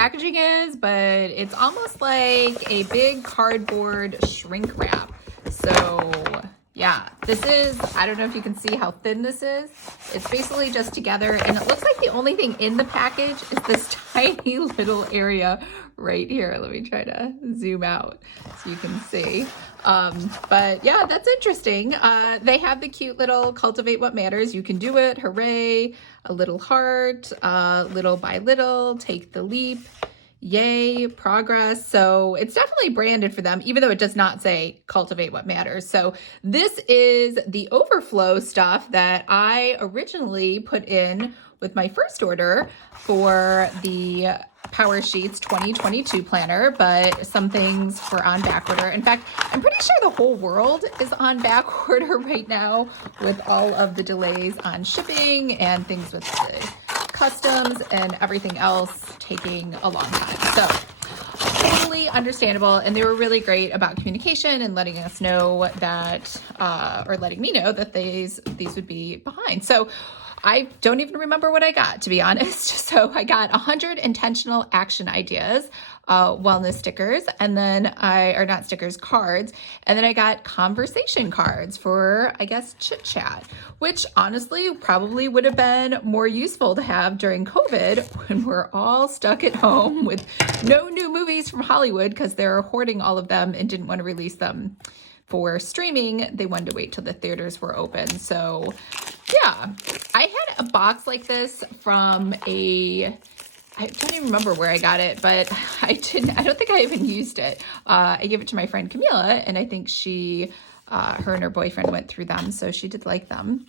packaging is, but it's almost like a big cardboard shrink wrap. So yeah, this is, I don't know if you can see how thin this is. It's basically just together, and it looks like the only thing in the package is this tiny little area right here. Let me try to zoom out so you can see. But yeah, that's interesting. They have the cute little Cultivate What Matters. You can do it, hooray, a little heart, little by little, take the leap, yay, progress. So it's definitely branded for them, even though it does not say Cultivate What Matters. So this is the overflow stuff that I originally put in with my first order for the Power Sheets 2022 planner, but some things were on back order. In fact, I'm pretty sure the whole world is on back order right now with all of the delays on shipping and things with the customs and everything else taking a long time. So totally understandable. And they were really great about communication and letting us know that, or letting me know that these would be behind. So I don't even remember what I got, to be honest. So I got 100 intentional action ideas, wellness stickers, and then cards. And then I got conversation cards for, I guess, chit chat, which honestly probably would have been more useful to have during COVID when we're all stuck at home with no new movies from Hollywood because they're hoarding all of them and didn't want to release them for streaming. They wanted to wait till the theaters were open. So yeah, I had a box like this from I don't even remember where I got it, but I don't think I even used it. I gave it to my friend Camila, and I think her and her boyfriend went through them, so she did like them.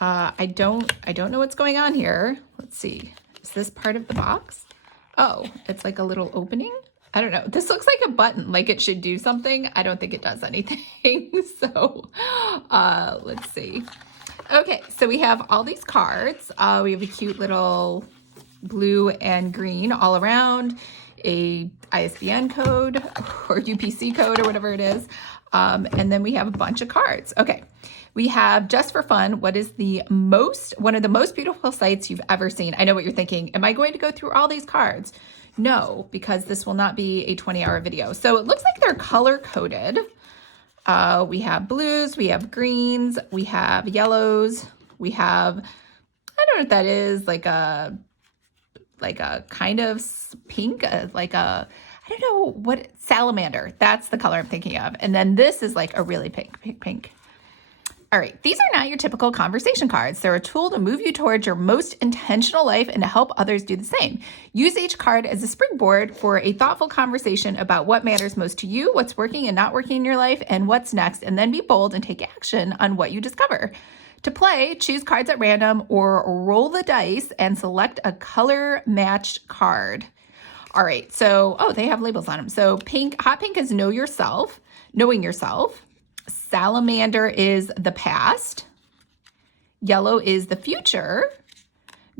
I don't know what's going on here. Let's see. Is this part of the box? Oh, it's like a little opening. I don't know. This looks like a button, like it should do something. I don't think it does anything. So let's see. Okay, so we have all these cards. We have a cute little blue and green all around, a ISBN code or UPC code or whatever it is. And then we have a bunch of cards. Okay, we have Just for Fun. What is one of the most beautiful sights you've ever seen? I know what you're thinking. Am I going to go through all these cards? No, because this will not be a 20-hour video. So it looks like they're color-coded. We have blues, we have greens, we have yellows, we have, I don't know what that is, like a kind of pink, I don't know what, salamander. That's the color I'm thinking of. And then this is like a really pink. All right, these are not your typical conversation cards. They're a tool to move you towards your most intentional life and to help others do the same. Use each card as a springboard for a thoughtful conversation about what matters most to you, what's working and not working in your life, and what's next, and then be bold and take action on what you discover. To play, choose cards at random or roll the dice and select a color-matched card. All right, so, they have labels on them. So hot pink is knowing yourself. Salamander is the past. Yellow is the future.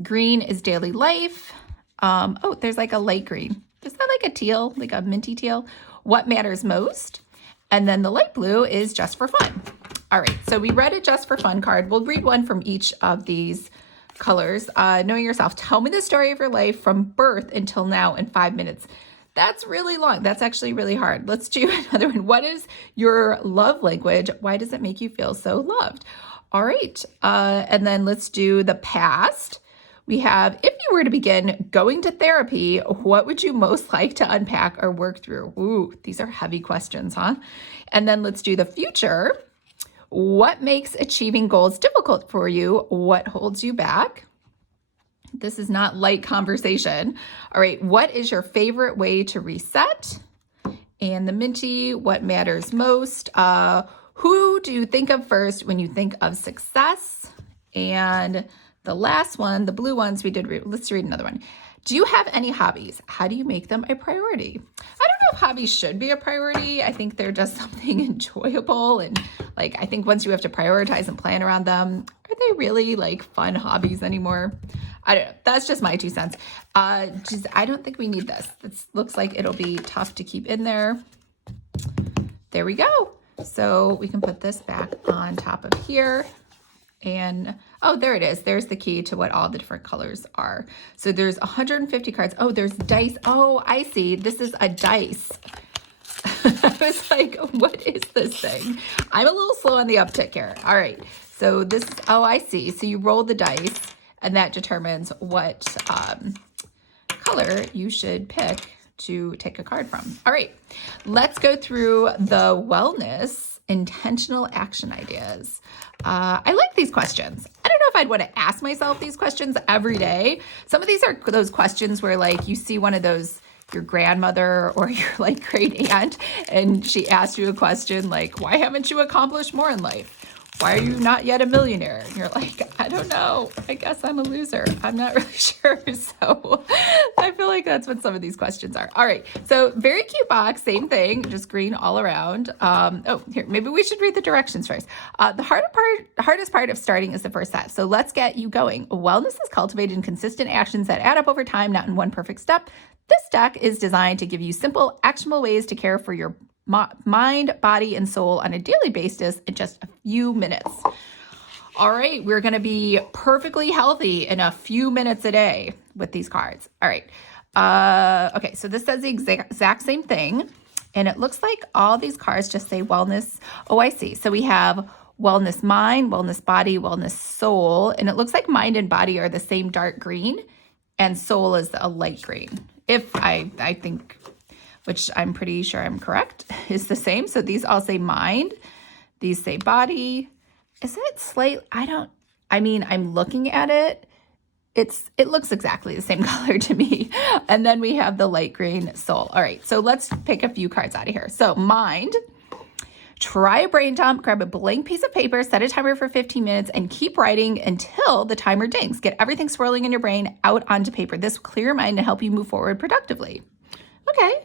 Green is daily life. There's like a light green. Is that like a teal, like a minty teal? What matters most? And then the light blue is Just for Fun. All right, so we read a Just for Fun card. We'll read one from each of these colors. Knowing yourself. Tell me the story of your life from birth until now in 5 minutes. That's really long. That's actually really hard. Let's do another one. What is your love language? Why does it make you feel so loved? All right. And then let's do the past. We have, if you were to begin going to therapy, what would you most like to unpack or work through? Ooh, these are heavy questions, huh? And then let's do the future. What makes achieving goals difficult for you? What holds you back? This is not light conversation. All right, what is your favorite way to reset? And the minty, what matters most? Who do you think of first when you think of success? And the last one, the blue ones we did, let's read another one. Do you have any hobbies? How do you make them a priority? I don't know if hobbies should be a priority. I think they're just something enjoyable. And I think once you have to prioritize and plan around them, are they really fun hobbies anymore? I don't know. That's just my 2 cents. I don't think we need this. This looks like it'll be tough to keep in there. There we go. So we can put this back on top of here. And, oh, there it is. There's the key to what all the different colors are. So there's 150 cards. Oh, there's dice. Oh, I see. This is a dice. I was like, what is this thing? I'm a little slow on the uptick here. All right. So this is, oh, I see. So you roll the dice and that determines what color you should pick to take a card from. All right. Let's go through the wellness intentional action ideas. I like these questions. I don't know if I'd want to ask myself these questions every day. Some of these are those questions where like you see one of those, your grandmother or your like great aunt, and she asks you a question like, why haven't you accomplished more in life? Why are you not yet a millionaire? And you're like, I don't know. I guess I'm a loser. I'm not really sure. So I feel like that's what some of these questions are. All right. So very cute box. Same thing. Just green all around. Oh, here, maybe we should read the directions first. The hardest part of starting is the first step. So let's get you going. Wellness is cultivated in consistent actions that add up over time, not in one perfect step. This deck is designed to give you simple, actionable ways to care for your mind, body, and soul on a daily basis in just a few minutes. All right, we're going to be perfectly healthy in a few minutes a day with these cards. All right. Okay, so this says the exact same thing, and it looks like all these cards just say wellness. Oh, I see. So we have wellness mind, wellness body, wellness soul, and it looks like mind and body are the same dark green, and soul is a light green. If I think, which I'm pretty sure I'm correct, is the same. So these all say mind. These say body. Is it slight? I'm looking at it. It looks exactly the same color to me. And then we have the light green soul. All right, so let's pick a few cards out of here. So mind, try a brain dump, grab a blank piece of paper, set a timer for 15 minutes, and keep writing until the timer dings. Get everything swirling in your brain out onto paper. This will clear your mind and help you move forward productively. Okay.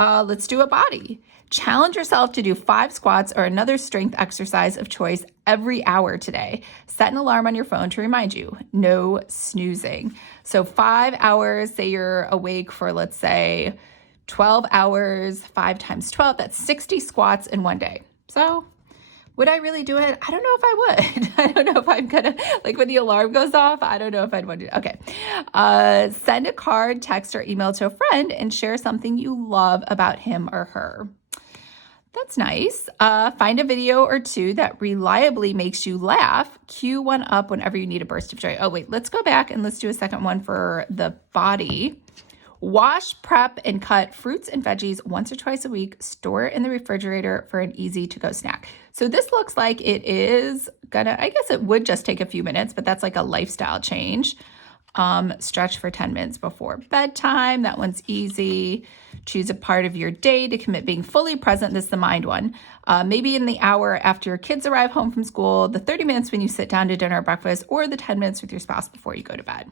Let's do a body. Challenge yourself to do 5 squats or another strength exercise of choice every hour today. Set an alarm on your phone to remind you. No snoozing. So 5 hours, say you're awake for, let's say, 12 hours, 5 times 12, that's 60 squats in one day. So would I really do it? I don't know if I would. I don't know if I'm gonna, like when the alarm goes off, I don't know if I'd want to do it. Okay. Send a card, text, or email to a friend and share something you love about him or her. That's nice. Find a video or two that reliably makes you laugh. Cue one up whenever you need a burst of joy. Oh, wait, let's go back and let's do a second one for the body. Wash, prep, and cut fruits and veggies once or twice a week. Store it in the refrigerator for an easy to-go snack. So this looks like it is gonna, I guess it would just take a few minutes, but that's like a lifestyle change. Stretch for 10 minutes before bedtime. That one's easy. Choose a part of your day to commit being fully present. This is the mind one. Maybe in the hour after your kids arrive home from school, the 30 minutes when you sit down to dinner or breakfast, or the 10 minutes with your spouse before you go to bed.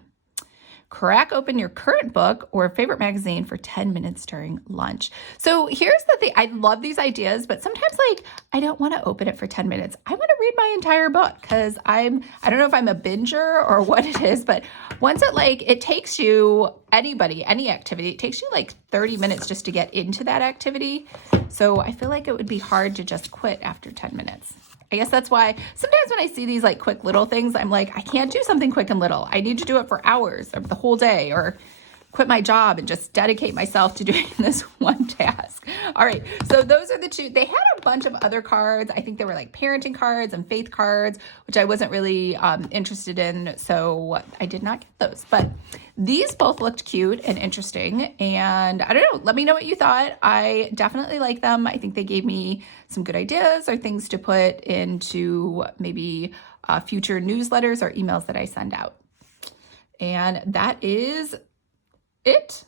Crack open your current book or favorite magazine for 10 minutes during lunch. So here's the thing. I love these ideas, but sometimes like I don't want to open it for 10 minutes. I want to read my entire book because I don't know if I'm a binger or what it is, but once it takes you, any activity, it takes you like 30 minutes just to get into that activity. So I feel like it would be hard to just quit after 10 minutes. I guess that's why sometimes when I see these like quick little things, I'm like, I can't do something quick and little. I need to do it for hours or the whole day, or quit my job and just dedicate myself to doing this one task. All right. So those are the two. They had a bunch of other cards. I think they were like parenting cards and faith cards, which I wasn't really interested in. So I did not get those, but these both looked cute and interesting. And I don't know, let me know what you thought. I definitely like them. I think they gave me some good ideas or things to put into maybe future newsletters or emails that I send out. And that is it